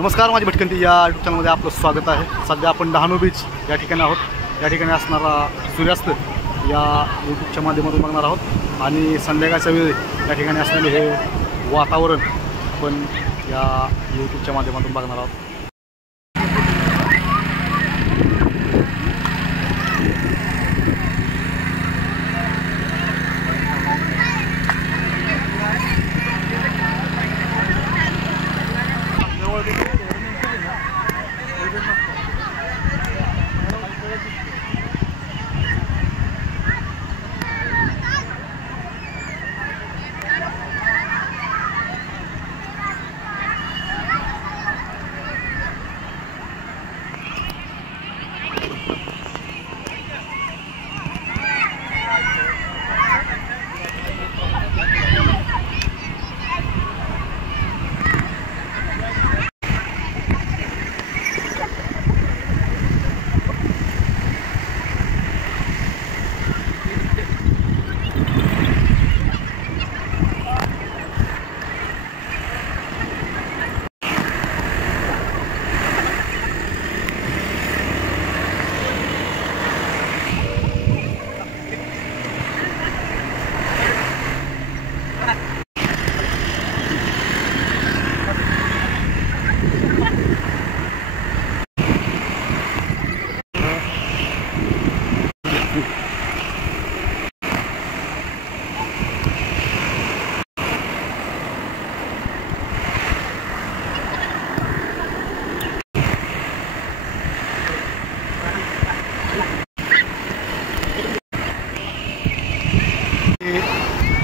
नमस्कार, माझी भटकंती या यूट्यूब चॅनलमध्ये आपलं स्वागत आहे। सध्या आपण डहाणू बीच या ठिकाणी आहोत। या ठिकाणी असणारा सूर्यास्त या यूट्यूबच्या माध्यमातून बघणार आहोत आणि संध्याकाळच्या वेळी या ठिकाणी असलेले हे वातावरण आपण या यूट्यूबच्या माध्यमातून बघणार आहोत।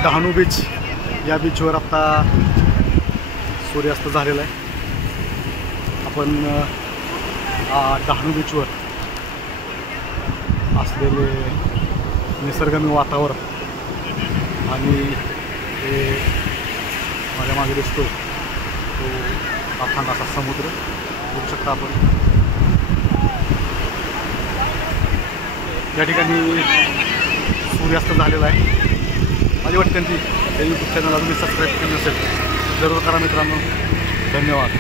डहाणू बीच या बीचवर आता सूर्यास्त झालेला आहे। आपण डहाणू बीचवर असलेले निसर्गरम्य वातावरण आणि हे माझ्या मागे दिसतो तो अथांग असा समुद्र बघू शकता आपण। या ठिकाणी सूर्यास्त झालेला आहे। माझी भटकंती या यूट्यूब चॅनलला तुम्ही सबस्क्राईब केलं नसेल जरूर करा मित्रांनो। धन्यवाद।